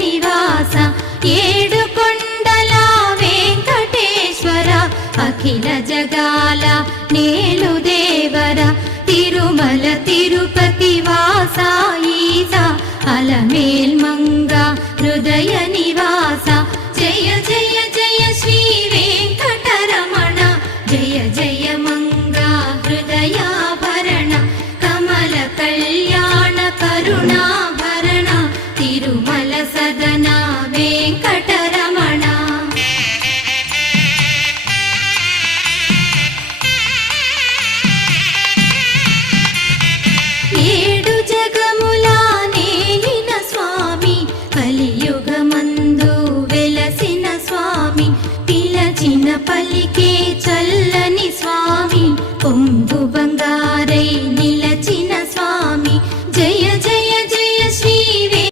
నివాస ఏడు కొండల వెంకటేశ్వర అఖిల జగాల నేలు దేవర తిరుమల తిరుపతి వాస ఈస అలమేల్ మంగ హృదయ నివాస జయ జయ జయ శ్రీ వెంకటరమణ జయ జయ మంగ హృదయాభరణ కమల కళ్యాణ కరుణాభరణ తిరుమల సదన వెంకటరమణ. ఏడు జగముల నేలిన స్వామి కలియుగమందు వెలసిన స్వామి పిలచిన పలికే